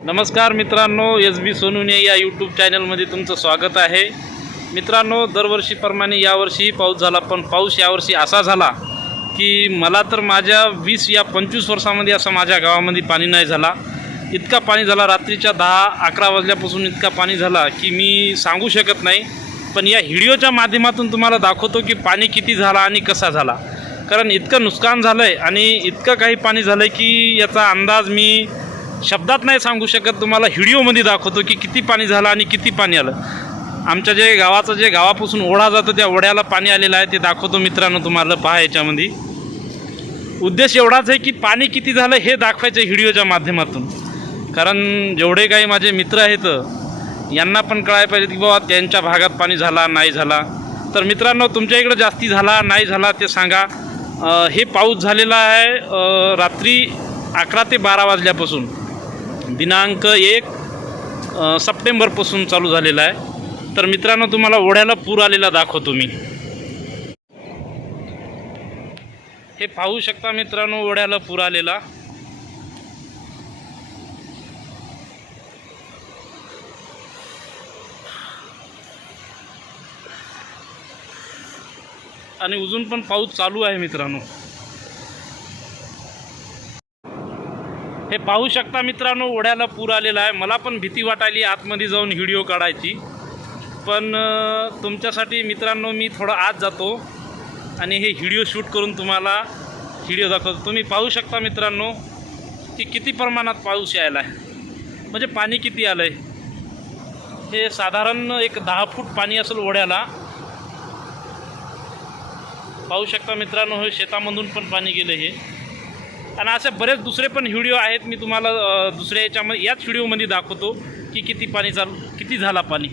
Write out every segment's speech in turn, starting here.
नमस्कार मित्रांनो एस बी सोनुने या यूट्यूब चॅनलमध्ये तुमचं स्वागत आहे. मित्रांनो दरवर्षीप्रमाणे यावर्षीही पाऊस झाला पण पाऊस यावर्षी असा झाला की मला तर माझ्या वीस या पंचवीस वर्षामध्ये असं माझ्या गावामध्ये पाणी नाही झाला. इतका पाणी झाला रात्रीच्या दहा अकरा वाजल्यापासून इतका पाणी झाला की मी सांगू शकत नाही. पण या व्हिडिओच्या माध्यमातून तुम्हाला दाखवतो की पाणी किती झाला आणि कसा झाला. कारण इतकं नुकसान झालं आहे आणि इतकं काही पाणी झालं आहे की याचा अंदाज मी शब्दात नाही सांगू शकत तुम्हाला व्हिडिओमध्ये दाखवतो की किती पाणी झालं आणि किती पाणी आलं. आमच्या जे गावाचं जे गावापासून ओढा जातं त्या ओढ्याला पाणी आलेलं आहे ते दाखवतो मित्रांनो तुम्हाला पहा याच्यामध्ये. उद्देश एवढाच आहे की पाणी किती झालं हे दाखवायचं व्हिडिओच्या माध्यमातून. कारण जेवढे काही माझे मित्र आहेत यांना पण कळायला पाहिजे की बाबा त्यांच्या भागात पाणी झाला नाही झाला. तर मित्रांनो तुमच्या इकडं जास्ती झाला नाही झाला ते सांगा. हे पाऊस झालेला आहे रात्री अकरा ते बारा वाजल्यापासून. दिनांक एक सप्टेंबरपासून चालू झालेला आहे. तर मित्रांनो तुम्हाला ओढ्याला पूर आलेला दाखवतो मी. हे पाहू शकता मित्रांनो ओढ्याला पूर आलेला. आणि अजून पण पाऊस चालू आहे मित्रांनो. हे पाहू शकता मित्रांनो ओढ्याला पूर आलेला आहे. मला पण भीती वाटायली आतमध्ये जाऊन व्हिडिओ काढायची. पण तुमच्यासाठी मित्रांनो मी थोडं आत जातो आणि हे व्हिडिओ शूट करून तुम्हाला व्हिडिओ दाखवतो. तुम्ही पाहू शकता मित्रांनो की किती प्रमाणात पाऊस यायला आहे. म्हणजे पाणी किती आलं आहे हे साधारण एक दहा फूट पाणी असेल ओढ्याला पाहू शकता मित्रांनो हे शेतामधून पण पाणी गेलं हे. आणि असे बरेच दुसरे पण व्हिडिओ आहेत मी तुम्हाला दुसऱ्या याच्यामध्ये याच व्हिडिओमध्ये दाखवतो की किती पाणी चालू किती झाला पाणी.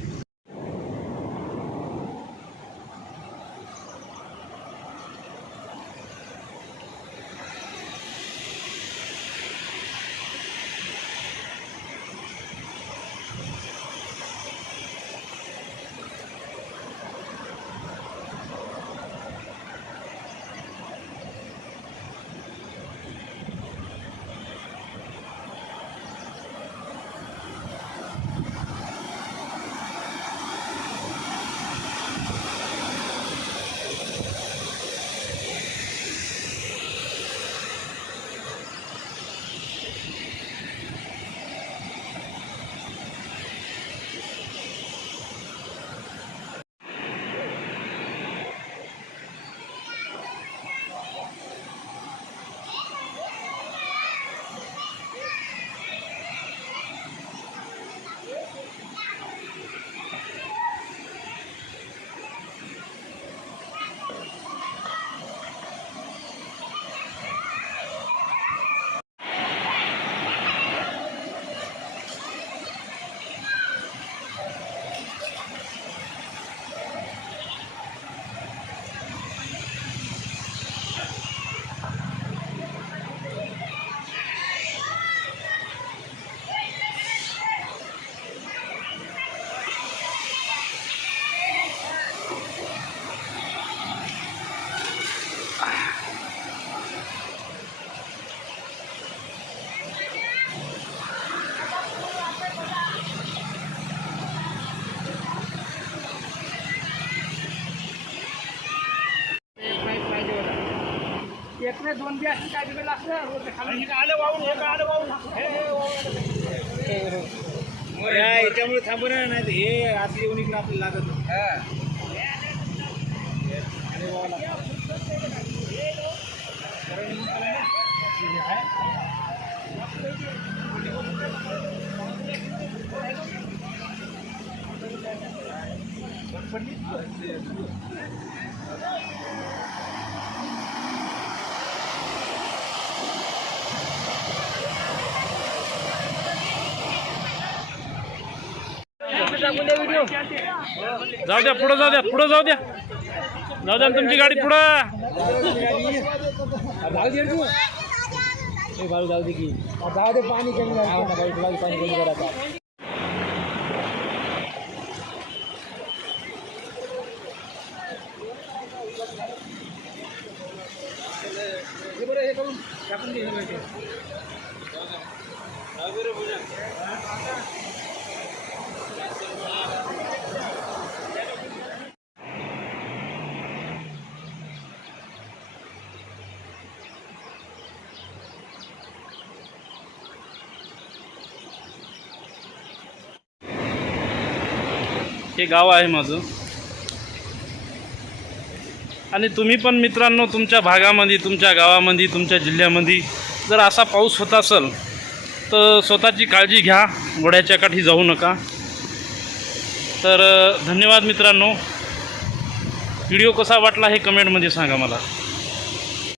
एकने दोन बी अशी काय लागलं खाली आलं वाहून हे आलं वाहून. हे याच्यामुळे थांबू नाही नाही हे असं येऊन इकडे आपल्याला लागत जाऊ द्या पुढं जाऊ द्या पुढं जाऊ द्या. जाऊ द्या तुमची गाडी पुढं. जाऊ दे की. जाऊ दे पाणी कमी पाणी कमी करा हे बरं हे करून टाकून दे हे बरं ते. हे गाव आहे माझं. आणि तुम्ही पण मित्रांनो तुमच्या भागामध्ये तुमच्या गावामध्ये तुमच्या जिल्ह्यामध्ये जर असा पाऊस होत असेल तर स्वतःची काळजी घ्या. घोड्याच्या काठी जाऊ नका. तर धन्यवाद मित्रांनो. व्हिडिओ कसा वाटला हे कमेंटमध्ये सांगा मला.